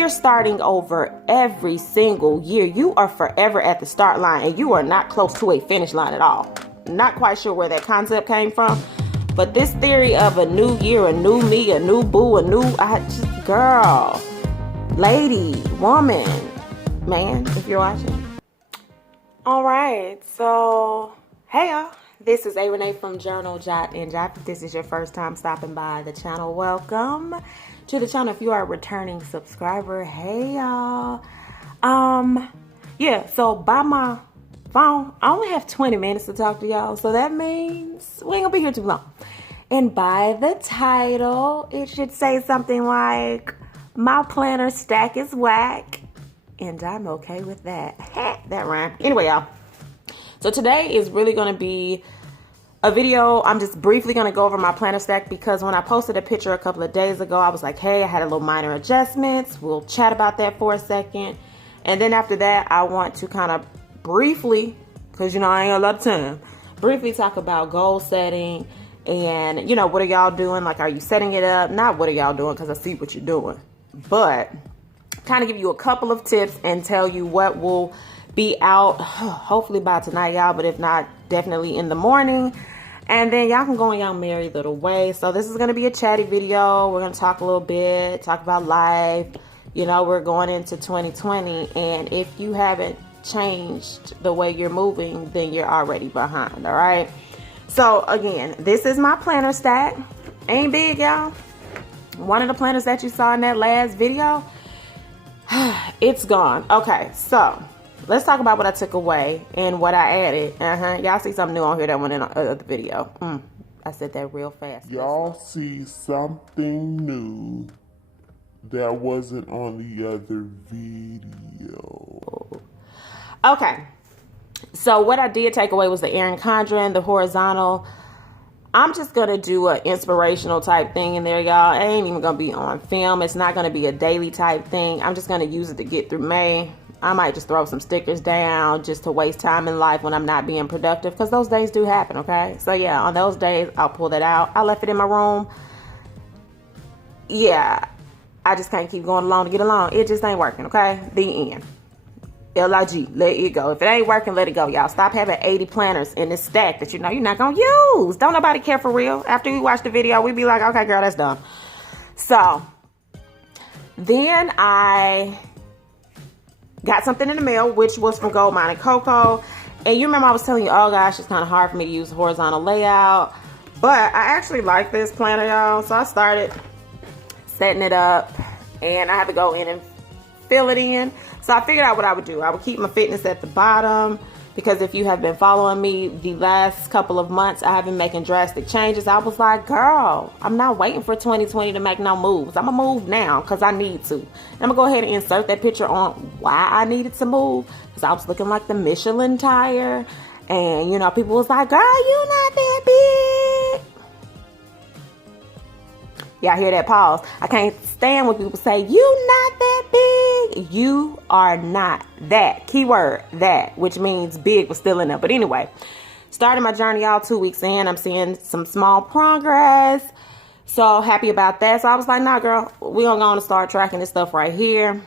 you're starting over every single year. You are forever at the start line and you are not close to a finish line at all. Not quite sure where that concept came from, but this theory of a new year, a new me, a new boo, girl, lady, woman, man, if you're watching. All right, so hey y'all, this is A Renee from Journal, Jot, and Jot. If this is your first time stopping by the channel, welcome to the channel. If you are a returning subscriber, hey y'all. Yeah, so by my phone, I only have 20 minutes to talk to y'all, so that means we ain't gonna be here too long. And by the title, it should say something like, my planner stack is whack, and I'm okay with that. That rhyme. Anyway, y'all. So today is really going to be a video. I'm just briefly going to go over my planner stack because when I posted a picture a couple of days ago, I was like, hey, I had a little minor adjustments. We'll chat about that for a second. And then after that, I want to kind of briefly, because, you know, I ain't got a lot of time, briefly talk about goal setting and, you know, what are y'all doing? Like, are you setting it up? Not what are y'all doing, because I see what you're doing. But kind of give you a couple of tips and tell you what will be out hopefully by tonight, y'all, but if not, definitely in the morning. And then y'all can go on y'all merry little way. So this is going to be a chatty video. We're going to talk a little bit, talk about life. You know, we're going into 2020, and if you haven't changed the way you're moving, then you're already behind. All right, so again, this is my planner stack. Ain't big, y'all. One of the planners that you saw in that last video, it's gone. Okay, so let's talk about what I took away and what I added. Y'all see something new on here that went in the other video. I said that real fast. Y'all see something new that wasn't on the other video. Okay, so what I did take away was the Erin Condren, the horizontal. I'm just going to do an inspirational type thing in there, y'all. It ain't even going to be on film. It's not going to be a daily type thing. I'm just going to use it to get through May. I might just throw some stickers down just to waste time in life when I'm not being productive, because those days do happen, okay? So yeah, on those days, I'll pull that out. I left it in my room. Yeah, I just can't keep going along to get along. It just ain't working, okay? The end. LIG, let it go. If it ain't working, let it go, y'all. Stop having 80 planners in this stack that you know you're not gonna use. Don't nobody care for real. After we watch the video, we be like, okay, girl, that's dumb. So then I got something in the mail, which was from Gold Mine and Cocoa. And you remember I was telling you, oh gosh, it's kind of hard for me to use horizontal layout. But I actually like this planner, y'all. So I started setting it up, and I had to go in and fill it in. So I figured out what I would do. I would keep my fitness at the bottom, because if you have been following me the last couple of months, I have been making drastic changes. I was like, girl, I'm not waiting for 2020 to make no moves. I'm gonna move now because I need to. And I'm gonna go ahead and insert that picture on why I needed to move, because I was looking like the Michelin tire. And you know, people was like, girl, you not that big. Y'all hear that pause? I can't stand when people say, you not that big. You are not that. Keyword that, which means big was still in there. But anyway, starting my journey, y'all, 2 weeks in, I'm seeing some small progress. So happy about that. So I was like, nah, girl, we're going to go on and start tracking this stuff right here.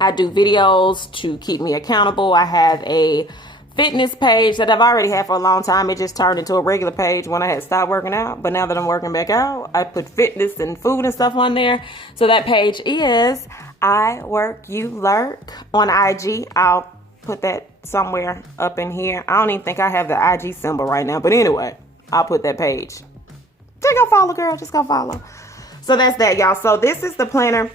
I do videos to keep me accountable. I have a fitness page that I've already had for a long time. It just turned into a regular page when I had stopped working out. But now that I'm working back out, I put fitness and food and stuff on there. So that page is I Work You Lurk on IG. I'll put that somewhere up in here. I don't even think I have the IG symbol right now. But anyway, I'll put that page. Just go follow, girl. Just go follow. So that's that, y'all. So this is the planner.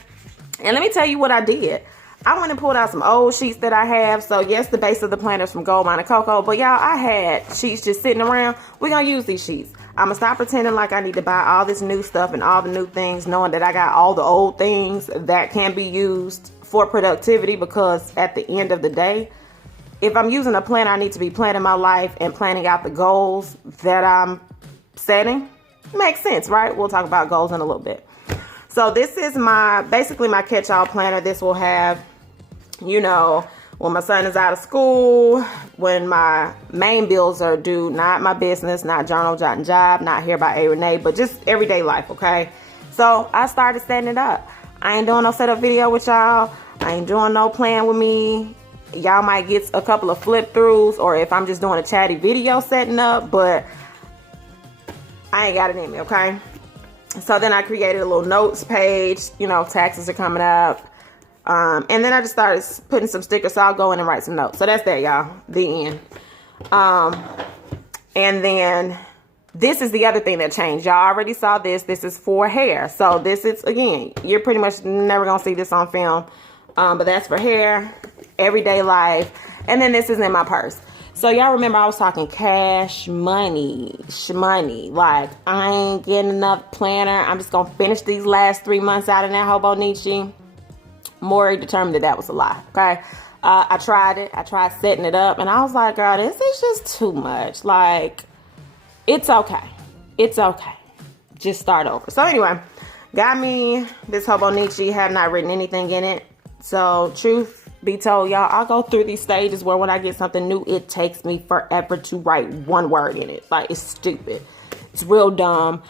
And let me tell you what I did. I went and pulled out some old sheets that I have. So yes, the base of the planner is from Gold Mine and Cocoa. But y'all, I had sheets just sitting around. We're going to use these sheets. I'm going to stop pretending like I need to buy all this new stuff and all the new things, knowing that I got all the old things that can be used for productivity. Because at the end of the day, if I'm using a planner, I need to be planning my life and planning out the goals that I'm setting. Makes sense, right? We'll talk about goals in a little bit. So this is basically my catch-all planner. This will have, you know, when my son is out of school, when my main bills are due, not my business, not Journal, Jot, and Job, not Here by A Renee, but just everyday life, okay? So I started setting it up. I ain't doing no setup video with y'all. I ain't doing no playing with me. Y'all might get a couple of flip throughs, or if I'm just doing a chatty video setting up, but I ain't got it in me, okay? So then I created a little notes page. You know, taxes are coming up. And then I just started putting some stickers, so I'll go in and write some notes. So that's that, y'all. The end. And then this is the other thing that changed. Y'all already saw this. This is for hair. So this is, again, you're pretty much never going to see this on film. But that's for hair, everyday life. And then this is in my purse. So y'all remember I was talking cash money, shmoney. Like, I ain't getting enough planner. I'm just going to finish these last 3 months out in that Hobonichi. Maury determined that was a lie, okay? I tried it. I tried setting it up. And I was like, girl, this is just too much. Like, it's okay. It's okay. Just start over. So anyway, got me this Hobonichi. Have not written anything in it. So truth be told, y'all, I'll go through these stages where when I get something new, it takes me forever to write one word in it. Like, it's stupid. It's real dumb.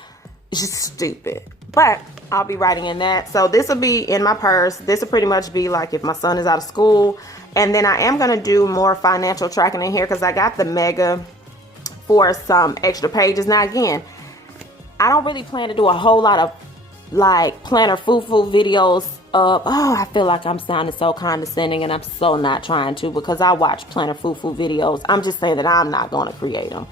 It's just stupid. But I'll be writing in that. So this will be in my purse. This will pretty much be like if my son is out of school. And then I am going to do more financial tracking in here because I got the mega for some extra pages. Now, again, I don't really plan to do a whole lot of like planner foo-foo videos of, oh, I feel like I'm sounding so condescending, and I'm so not trying to, because I watch planner foo-foo videos. I'm just saying that I'm not going to create them.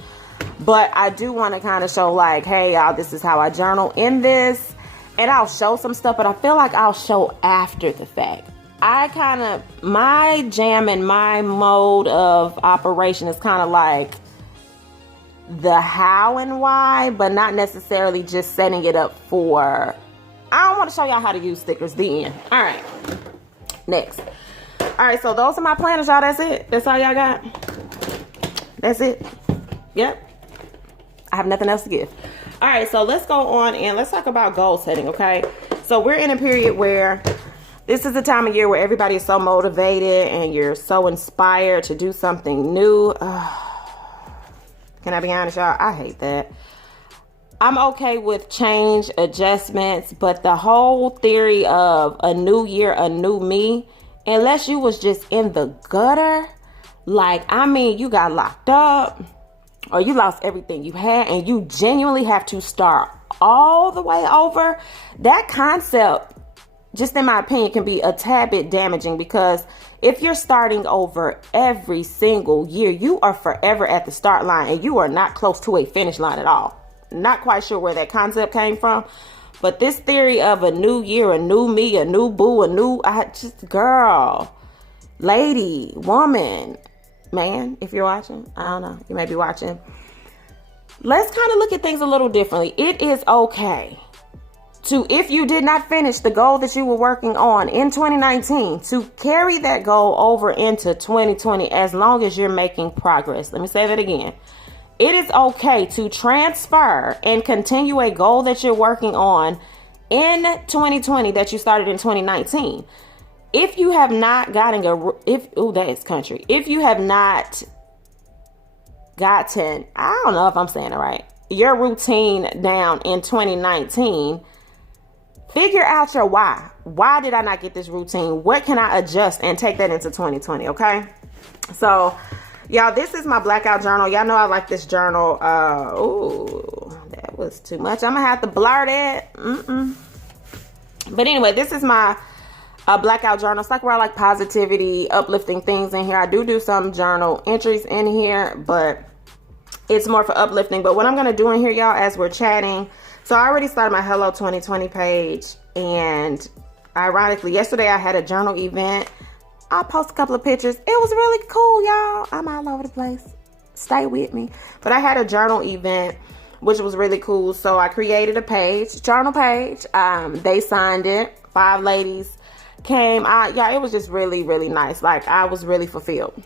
But I do want to kind of show like, hey, y'all, this is how I journal in this. And I'll show some stuff, but I feel like I'll show after the fact. I kind of, my jam and my mode of operation is kind of like the how and why, but not necessarily just setting it up for, I don't want to show y'all how to use stickers. The end. All right. Next. All right. So those are my planners, y'all. That's it. That's all y'all got. That's it. Yep. I have nothing else to give. All right. So let's go on and let's talk about goal setting. Okay. So we're in a period where this is the time of year where everybody is so motivated and you're so inspired to do something new. Can I be honest, y'all? I hate that. I'm okay with change, adjustments, but the whole theory of a new year, a new me, unless you was just in the gutter, like, I mean, you got locked up or you lost everything you had and you genuinely have to start all the way over, that concept, just in my opinion, can be a tad bit damaging, because if you're starting over every single year, you are forever at the start line and you are not close to a finish line at all. Not quite sure where that concept came from, but this theory of a new year, a new me, a new boo, girl, lady, woman, man, if you're watching, I don't know, you may be watching. Let's kind of look at things a little differently. It is okay to, if you did not finish the goal that you were working on in 2019, to carry that goal over into 2020 as long as you're making progress. Let me say that again. It is okay to transfer and continue a goal that you're working on in 2020 that you started in 2019. If you have not gotten if you have not gotten, I don't know if I'm saying it right, your routine down in 2019, figure out your why. Why did I not get this routine? What can I adjust and take that into 2020? Okay. So, y'all, this is my blackout journal. Y'all know I like this journal. Ooh, that was too much. I'm gonna have to blur that. But anyway, this is my blackout journal. It's like where I like positivity, uplifting things in here. I do some journal entries in here, but it's more for uplifting. But what I'm gonna do in here, y'all, as we're chatting, so I already started my Hello 2020 page, and ironically, yesterday I had a journal event. I'll post a couple of pictures. It was really cool, y'all. I'm all over the place. Stay with me. But I had a journal event, which was really cool. So I created a page, journal page. They signed it. 5 ladies came out. Yeah, it was just really, really nice. Like, I was really fulfilled.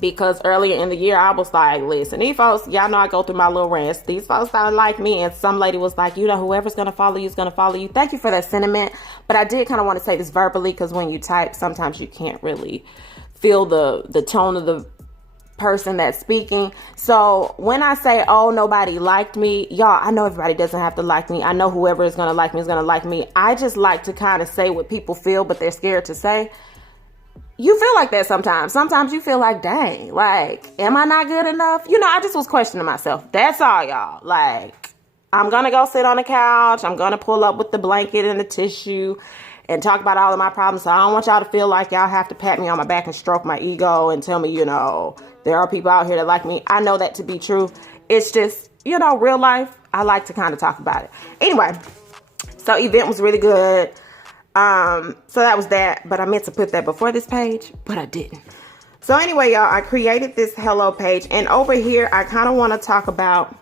Because earlier in the year, I was like, listen, these folks, y'all know I go through my little rants. These folks don't like me. And some lady was like, you know, whoever's going to follow you is going to follow you. Thank you for that sentiment. But I did kind of want to say this verbally, because when you type, sometimes you can't really feel the tone of the person that's speaking. So when I say, oh, nobody liked me, y'all, I know everybody doesn't have to like me. I know whoever is going to like me is going to like me. I just like to kind of say what people feel, but they're scared to say. You feel like that sometimes. Sometimes you feel like, dang, like, am I not good enough? You know, I just was questioning myself. That's all, y'all. Like, I'm going to go sit on the couch. I'm going to pull up with the blanket and the tissue and talk about all of my problems. So I don't want y'all to feel like y'all have to pat me on my back and stroke my ego and tell me, you know, there are people out here that like me. I know that to be true. It's just, you know, real life. I like to kind of talk about it. Anyway, so event was really good. So that was that, but I meant to put that before this page, but I didn't. So anyway, y'all, I created this hello page, and over here, I kind of want to talk about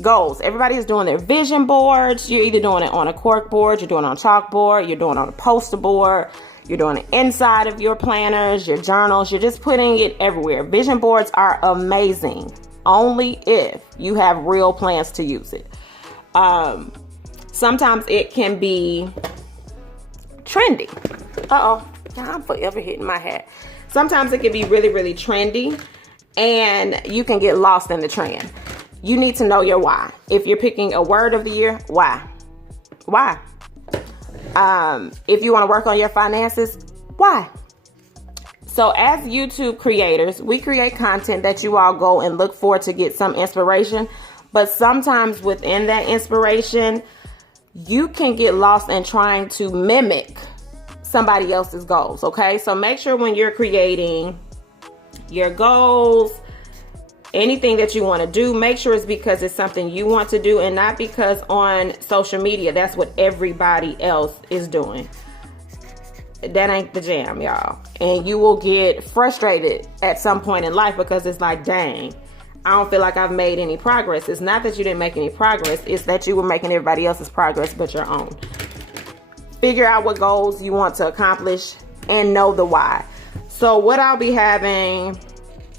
goals. Everybody is doing their vision boards. You're either doing it on a cork board, you're doing it on chalkboard, you're doing it on a poster board, you're doing it inside of your planners, your journals, you're just putting it everywhere. Vision boards are amazing, only if you have real plans to use it. Sometimes it can be trendy. I'm forever hitting my hat. Sometimes it can be really, really trendy, and you can get lost in the trend. You need to know your why. If you're picking a word of the year, why? Why? If you want to work on your finances, why? So as YouTube creators, we create content that you all go and look for to get some inspiration. But sometimes within that inspiration, you can get lost in trying to mimic somebody else's goals, okay? So make sure when you're creating your goals, anything that you want to do, make sure it's because it's something you want to do and not because on social media, that's what everybody else is doing. That ain't the jam, y'all. And you will get frustrated at some point in life because it's like, dang, I don't feel like I've made any progress. It's not that you didn't make any progress. It's that you were making everybody else's progress but your own. Figure out what goals you want to accomplish and know the why. So what I'll be having,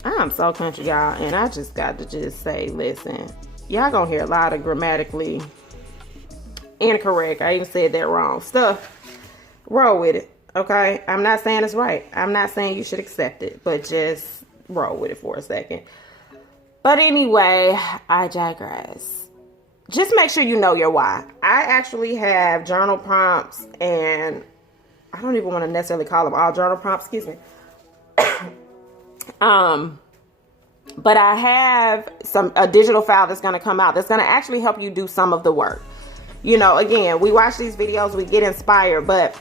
I'm so country, y'all, and I just got to just say, listen, y'all gonna hear a lot of grammatically incorrect, I even said that wrong stuff. Roll with it, okay? I'm not saying it's right. I'm not saying you should accept it, but just roll with it for a second. But anyway, I digress. Just make sure you know your why. I actually have journal prompts, and I don't even want to necessarily call them all journal prompts, excuse me. But I have a digital file that's going to come out that's going to actually help you do some of the work. You know, again, we watch these videos, we get inspired, but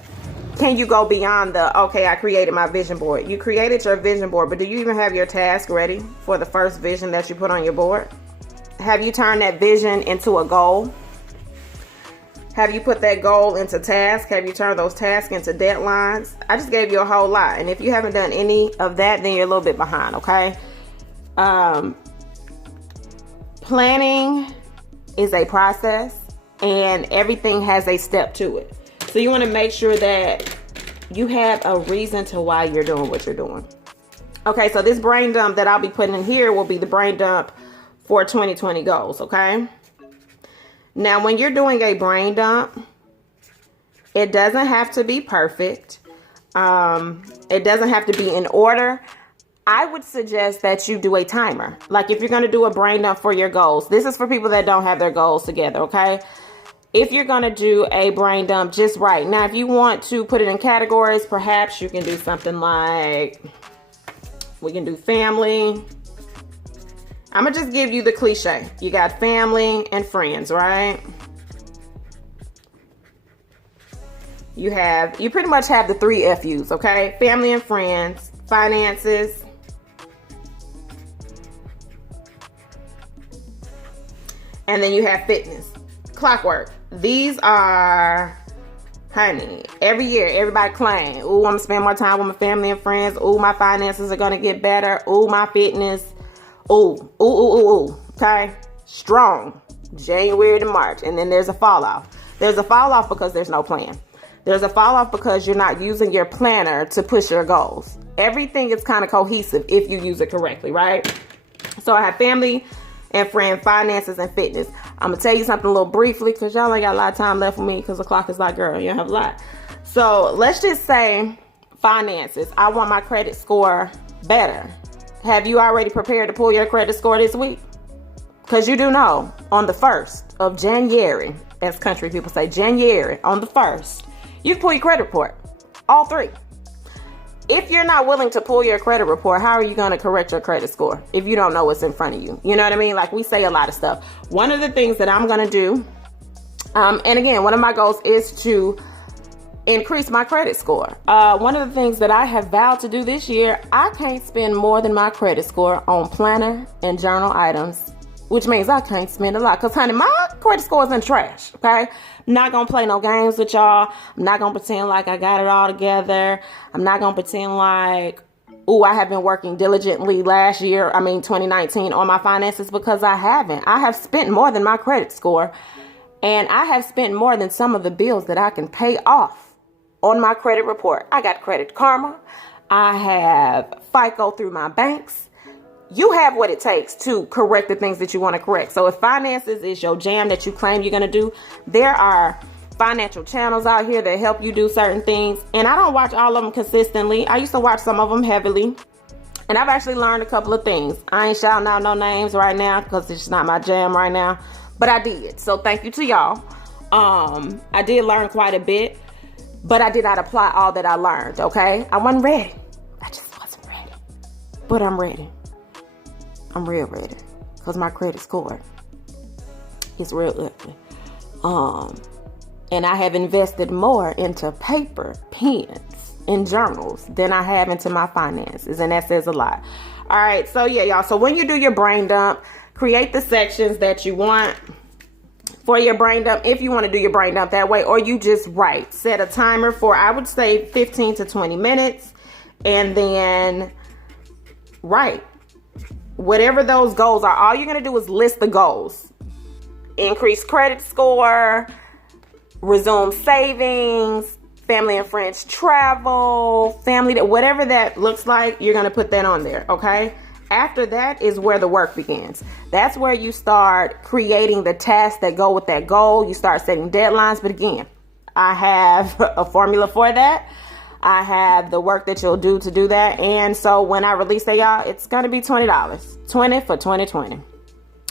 can you go beyond the, okay, I created my vision board. You created your vision board, but do you even have your task ready for the first vision that you put on your board? Have you turned that vision into a goal? Have you put that goal into tasks? Have you turned those tasks into deadlines? I just gave you a whole lot. And if you haven't done any of that, then you're a little bit behind, okay? Planning is a process, and everything has a step to it. So you want to make sure that you have a reason to why you're doing what you're doing. Okay, so this brain dump that I'll be putting in here will be the brain dump for 2020 goals, okay? Now, when you're doing a brain dump, it doesn't have to be perfect. It doesn't have to be in order. I would suggest that you do a timer. Like if you're going to do a brain dump for your goals, this is for people that don't have their goals together, okay? If you're going to do a brain dump, just right. Now, if you want to put it in categories, perhaps you can do something like, we can do family. I'm going to just give you the cliche. You got family and friends, right? You pretty much have the 3 FUs, okay? Family and friends, finances, and then you have fitness. Clockwork. These are, honey, every year, everybody claim, ooh, I'm going to spend more time with my family and friends. Ooh, my finances are going to get better. Ooh, my fitness. Ooh. Okay? Strong. January to March. And then there's a fall off. There's a fall off because there's no plan. There's a fall off because you're not using your planner to push your goals. Everything is kind of cohesive if you use it correctly, right? So I have family and friend, finances, and fitness. I'm going to tell you something a little briefly because y'all ain't got a lot of time left for me because the clock is like, girl, you don't have a lot. So let's just say finances. I want my credit score better. Have you already prepared to pull your credit score this week? Because you do know, on the 1st of January, as country people say, January, on the 1st, you can pull your credit report. All 3. If you're not willing to pull your credit report, how are you going to correct your credit score if you don't know what's in front of you? You know what I mean? Like, we say a lot of stuff. One of the things that I'm going to do, and again, one of my goals is to increase my credit score. One of the things that I have vowed to do this year, I can't spend more than my credit score on planner and journal items, which means I can't spend a lot. Because, honey, my credit score is in trash, okay? I'm not going to play no games with y'all. I'm not going to pretend like I got it all together. I'm not going to pretend like, I have been working diligently 2019, on my finances, because I haven't. I have spent more than my credit score. And I have spent more than some of the bills that I can pay off on my credit report. I got Credit Karma. I have FICO through my banks. You have what it takes to correct the things that you want to correct. So if finances is your jam that you claim you're going to do, there are financial channels out here that help you do certain things. And I don't watch all of them consistently. I used to watch some of them heavily. And I've actually learned a couple of things. I ain't shouting out no names right now because it's not my jam right now. But I did. So thank you to y'all. I did learn quite a bit. But I did not apply all that I learned, okay? I wasn't ready. I just wasn't ready. But I'm ready. I'm real ready, because my credit score is real ugly. And I have invested more into paper, pens, and journals than I have into my finances, and that says a lot. All right, so yeah, y'all. So when you do your brain dump, create the sections that you want for your brain dump, if you want to do your brain dump that way, or you just write. Set a timer for, I would say, 15 to 20 minutes, and then write. Whatever those goals are, all you're going to do is list the goals. Increase credit score, resume savings, family and friends travel, whatever that looks like, you're going to put that on there, okay? After that is where the work begins. That's where you start creating the tasks that go with that goal. You start setting deadlines. But again, I have a formula for that. I have the work that you'll do to do that. And so when I release that, y'all, it's going to be $20. $20 for 2020.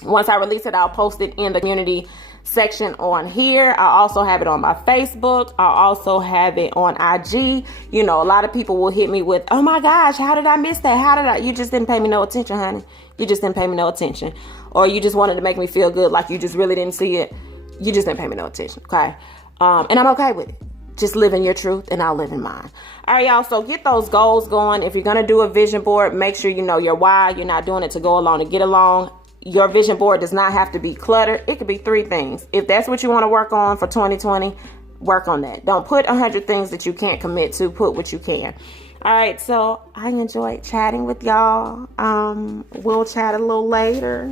Once I release it, I'll post it in the community section on here. I'll also have it on my Facebook. I'll also have it on IG. You know, a lot of people will hit me with, oh my gosh, how did I miss that? You just didn't pay me no attention, honey. You just didn't pay me no attention. Or you just wanted to make me feel good like you just really didn't see it. You just didn't pay me no attention, okay? And I'm okay with it. Just live in your truth and I'll live in mine. All right, y'all. So get those goals going. If you're going to do a vision board, make sure you know your why. You're not doing it to go along to get along. Your vision board does not have to be cluttered. It could be 3 things. If that's what you want to work on for 2020, work on that. Don't put 100 things that you can't commit to. Put what you can. All right. So I enjoyed chatting with y'all. We'll chat a little later.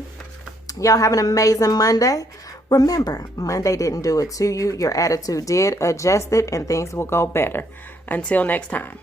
Y'all have an amazing Monday. Remember, Monday didn't do it to you. Your attitude did. Adjust it and things will go better. Until next time.